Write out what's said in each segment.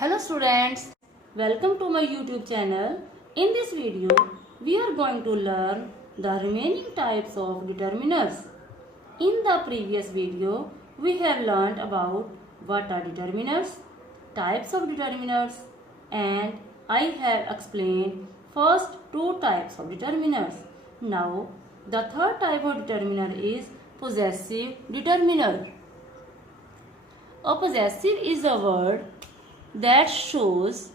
Hello students, welcome to my YouTube channel. In this video, we are going to learn the remaining types of determiners. In the previous video, we have learned about what are determiners, types of determiners, and I have explained first two types of determiners. Now, the third type of determiner is possessive determiner. A possessive is a word that shows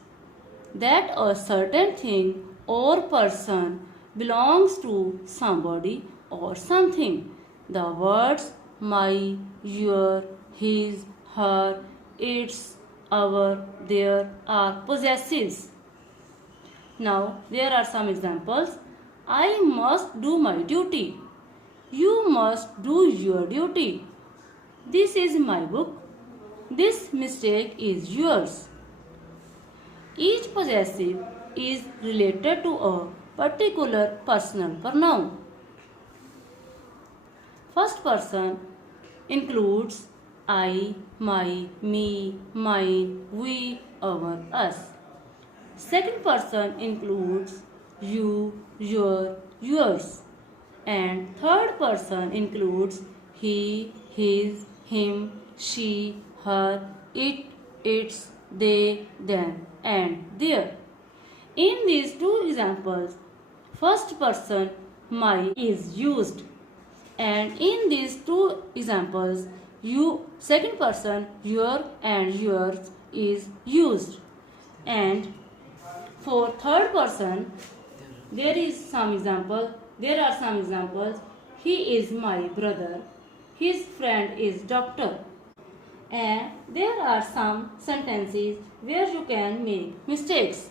that a certain thing or person belongs to somebody or something. The words my, your, his, her, its, our, their are possessives. Now, there are some examples. I must do my duty. You must do your duty. This is my book. This mistake is yours. Each possessive is related to a particular personal pronoun. First person includes I, my, me, mine, we, our, us. Second person includes you, your, yours. And third person includes he, his, him, she, her, it, its, they, them, and their. In these two examples, first person my is used, and in these two examples, second person your and yours is used. And for third person, there are some examples. He is my brother. His friend is doctor. And there are some sentences where you can make mistakes.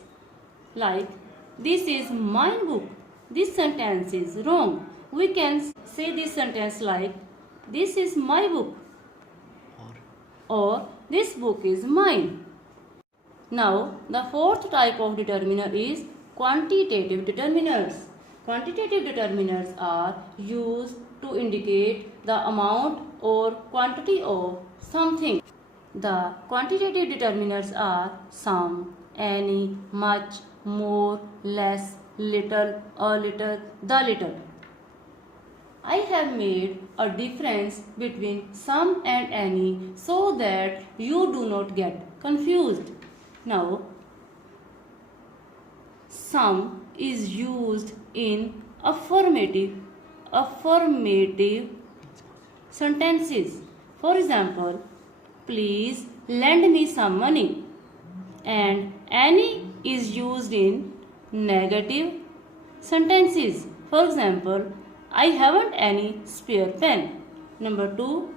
Like, this is my book. This sentence is wrong. We can say this sentence like, this is my book. Or this book is mine. Now, the fourth type of determiner is quantitative determiners. Quantitative determiners are used to indicate the amount or quantity of something. The quantitative determiners are some, any, much, more, less, little, a little, the little. I have made a difference between some and any so that you do not get confused. Now, some is used in affirmative sentences. For example, please lend me some money. And any is used in negative sentences. For example, I haven't any spare pen. Number 2,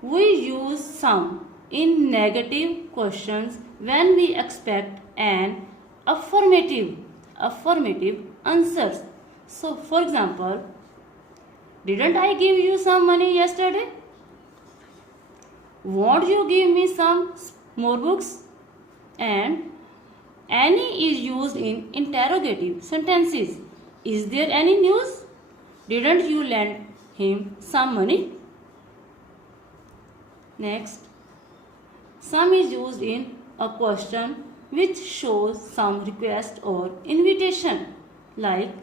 we use some in negative questions when we expect an affirmative answers. So, for example, didn't I give you some money yesterday? Won't you give me some more books? And any is used in interrogative sentences. Is there any news? Didn't you lend him some money? Next, some is used in a question which shows some request or invitation, like,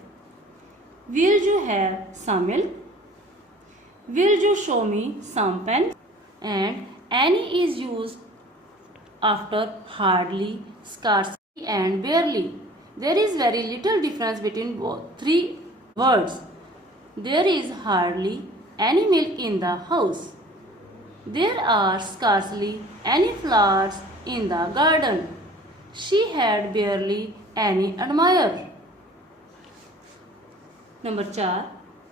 will you have some milk? Will you show me some pen? And any is used after hardly, scarcely, and barely. There is very little difference between both three words. There is hardly any milk in the house. There are scarcely any flowers in the garden. She had barely any admirer. Number 4.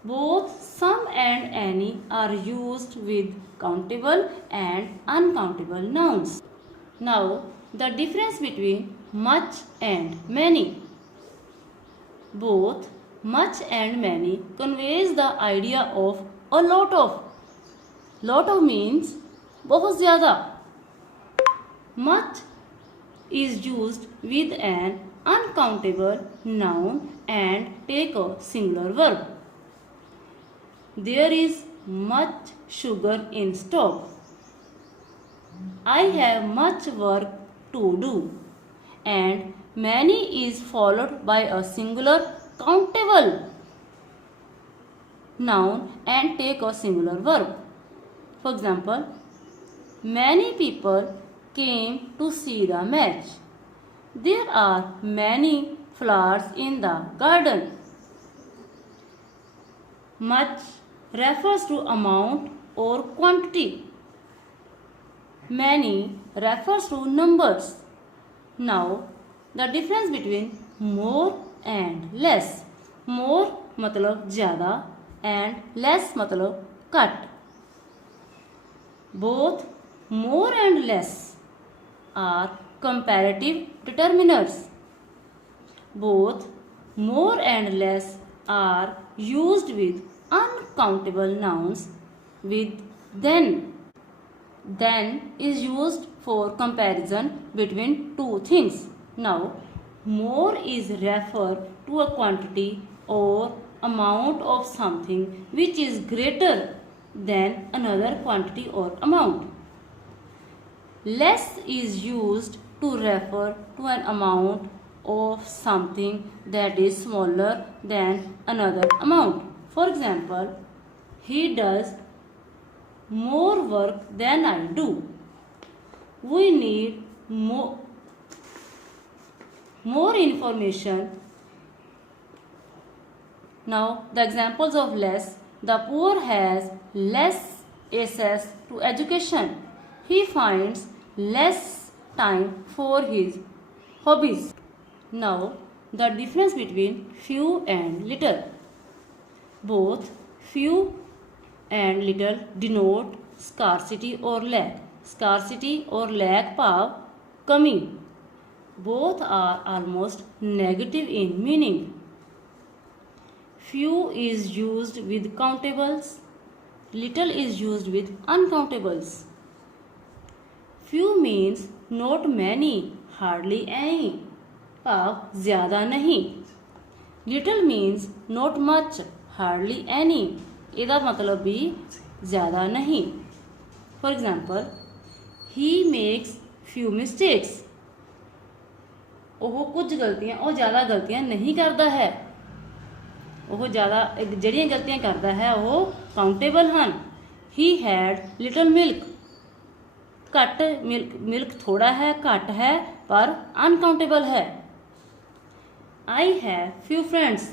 Both some and any are used with countable and uncountable nouns. Now, the difference between much and many. Both much and many conveys the idea of a lot of. Lot of means बहुत ज़्यादा. Much is used with an uncountable noun and take a singular verb. There is much sugar in stove. I have much work to do, and many is followed by a singular countable noun and take a singular verb. For example, many people came to see the match. There are many flowers in the garden. Much refers to amount or quantity. Many refers to numbers. Now, the difference between more and less. More मतलब ज़्यादा and less मतलब घट. Both more and less are comparative determiners. Both more and less are used with uncountable nouns with than. Than is used for comparison between two things. Now, more is referred to a quantity or amount of something which is greater than another quantity or amount. Less is used to refer to an amount of something that is smaller than another amount. For example, he does more work than I do. We need more information. Now, the examples of less. The poor has less access to education. He finds less time for his hobbies. Now, the difference between few and little. Both few and little denote scarcity or lack. Scarcity or lack भाव कमी. Both are almost negative in meaning. Few is used with countables. Little is used with uncountables. Few means not many, hardly any. भाव ज़्यादा नहीं. Little means not much, hardly any. ਇਹਦਾ मतलब भी ज़्यादा नहीं. For example, he makes few mistakes. ਉਹ ਕੁਝ ਗਲਤੀਆਂ ਉਹ ज़्यादा ਗਲਤੀਆਂ नहीं करता है. ਉਹ ज़्यादा ਜਿਹੜੀਆਂ ਗਲਤੀਆਂ ਕਰਦਾ ਹੈ ਉਹ ਕਾਊਂਟੇਬਲ ਹਨ. He had little milk. ਘੱਟ ਮਿਲਕ ਥੋੜਾ ਹੈ ਘੱਟ ਹੈ ਪਰ ਅਨਕਾਊਂਟੇਬਲ ਹੈ. I have few friends.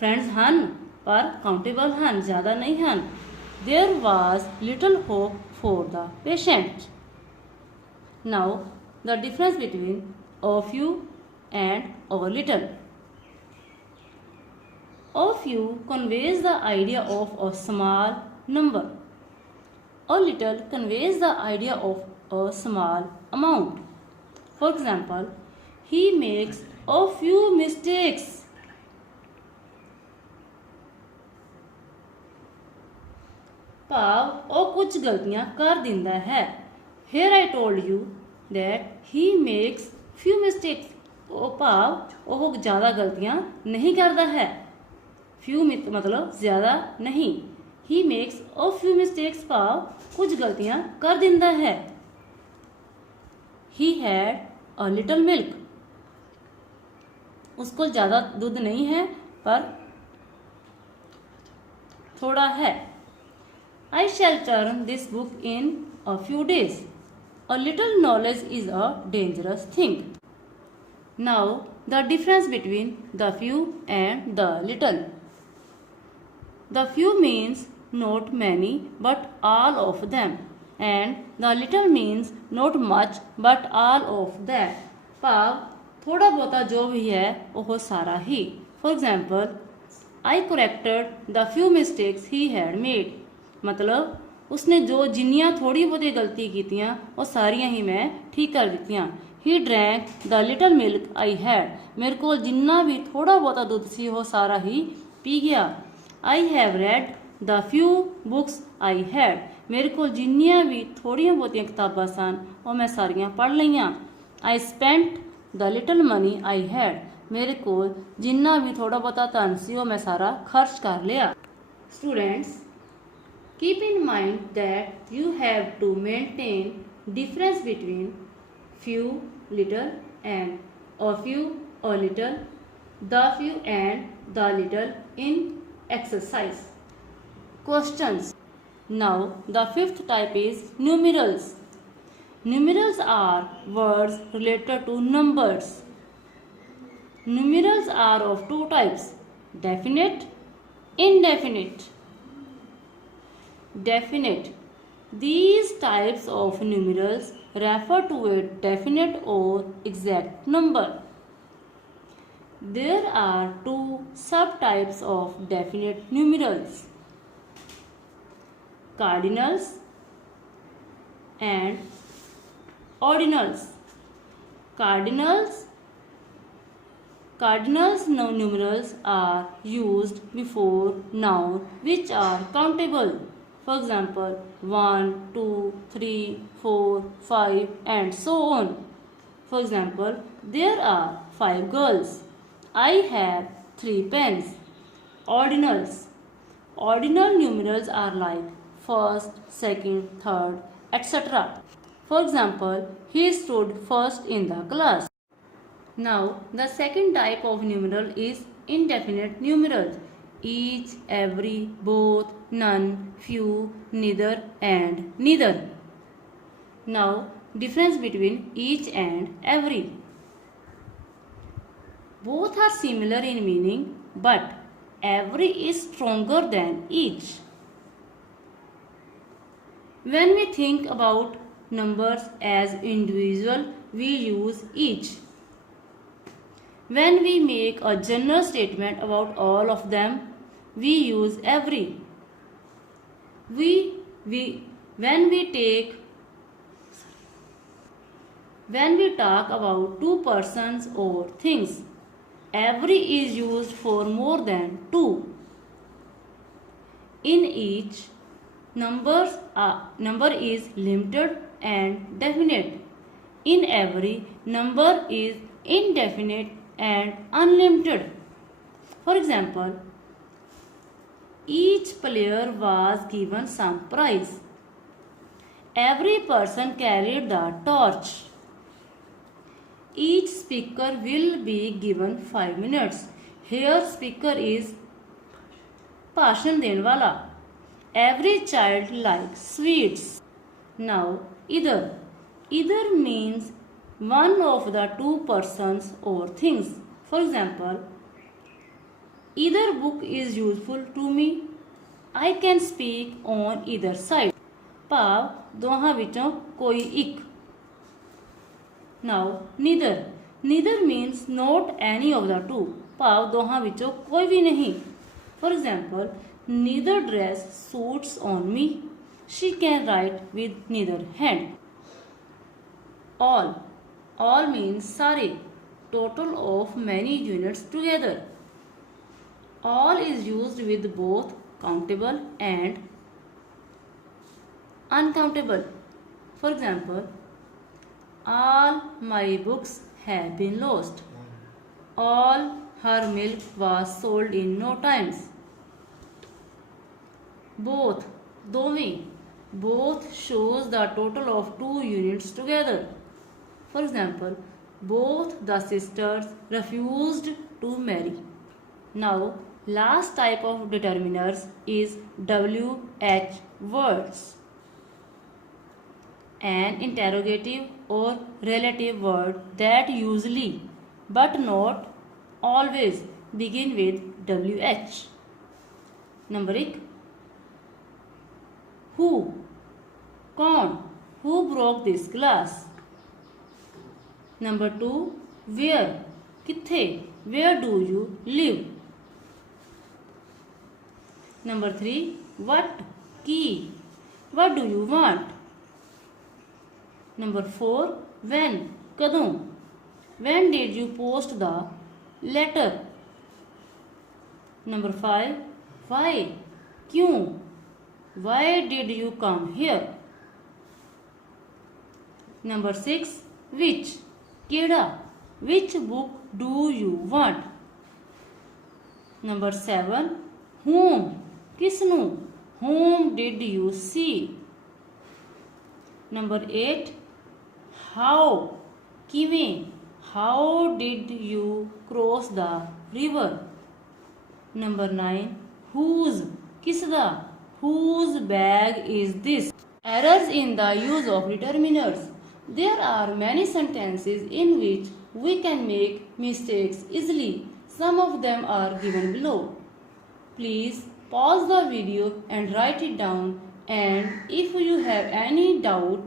Friends ਹਨ पर काउंटेबल ਹਨ ज़्यादा नहीं ਹਨ. There was little hope for the patient. Now, the difference between a few and a little. A few conveys the idea of a small number. A little conveys the idea of a small amount. For example, he makes a few mistakes. ਭਾਵ ਉਹ ਕੁਝ ਗਲਤੀਆਂ ਕਰ ਦਿੰਦਾ ਹੈ. Here I told you that he makes few mistakes. ਉਹ ਭਾਵ ਉਹ ज़्यादा ਗਲਤੀਆਂ नहीं करता है. few मतलब ज़्यादा नहीं. He makes a few mistakes ਭਾਵ कुछ गलतियां कर दिंदा है. He had a little milk. उसको ज़्यादा दूध नहीं है पर थोड़ा है. I shall turn this book in a few days. A little knowledge is a dangerous thing. Now, the difference between the few and the little. The few means not many but all of them, and the little means not much but all of that. भाव थोड़ा बहुता जो भी है वो सारा ही. For example, I corrected the few mistakes he had made. मतलब उसने जो जिन्नियां थोड़ी बहुती गलती कीतियां वो सारियां ही मैं ठीक कर दित्तियां. He drank the little milk I had. मेरे को जिन्ना भी थोड़ा बहुता दुध सी वो सारा ही पी गया. I have read the few books I had. मेरे को जिन्नियां भी थोड़ियां बहुतियां किताबां सन वो मैं सारियां पढ़ लईयां. I spent the little money I had. मेरे को जिन्ना भी थोड़ा बहुता धन सी वो मैं सारा खर्च कर लिया. Students, keep in mind that you have to maintain difference between few, little, and a few, a little, the few and the little in exercise. Questions. Now the fifth type is numerals. Numerals are words related to numbers. Numerals are of two types: definite, indefinite. Definite. These types of numerals refer to a definite or exact number. There are two subtypes of definite numerals: cardinals and ordinals. Cardinals numerals are used before noun which are countable. For example, 1, 2, 3, 4, 5 and so on. For example, there are 5 girls. I have 3 pens. Ordinals. Ordinal numerals are like first, second, third, etc. For example, he stood first in the class. Now, the second type of numeral is indefinite numerals: each, every, both, none, few, neither and neither. Now, difference between each and every. Both are similar in meaning, but every is stronger than each. When we think about numbers as individual, we use each. When we make a general statement about all of them, we use every. When we talk about two persons or things, every is used for more than two. In each, number is limited and definite. In every, number is indefinite and unlimited. For example, each player was given some prize. Every person carried the torch. Each speaker will be given 5 minutes. Here speaker is भाषण देने वाला. Every child likes sweets. Now either. Either means one of the two persons or things. For example, either book is useful to me. I can speak on either side. ਭਾਵ ਦੋਹਾਂ ਵਿੱਚੋਂ ਕੋਈ ਇੱਕ. Now neither. Neither means not any of the two. ਭਾਵ ਦੋਹਾਂ ਵਿੱਚੋਂ ਕੋਈ ਵੀ ਨਹੀਂ. For example, neither dress suits on me. She can write with neither hand. All. All means ਸਾਰੇ. Total of many units together. All is used with both countable and uncountable. For example, all my books have been lost. All her milk was sold in no times. Both, दोवें. Both shows the total of two units together. For example, both the sisters refused to marry. Now, last type of determiners is WH words. An interrogative or relative word that usually but not always begin with WH. Number 1. Who? कौन? Who broke this glass? Number 2. Where? कित्थे? Where do you live? Number 3. What? की? What do you want? Number 4. When? कदों? When did you post the letter? Number 5. Why? क्यों? Why did you come here? Number 6. Which? केड़ा? Which book do you want? Number 7. Whom? किसनू? Whom did you see? Number 8. How? किवें, how did you cross the river? Number 9, whose, किसदा, whose bag is this? Errors in the use of determiners. There are many sentences in which we can make mistakes easily. Some of them are given below. Please pause the video and write it down, and if you have any doubt,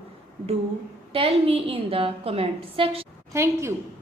do tell me in the comment section. Thank you.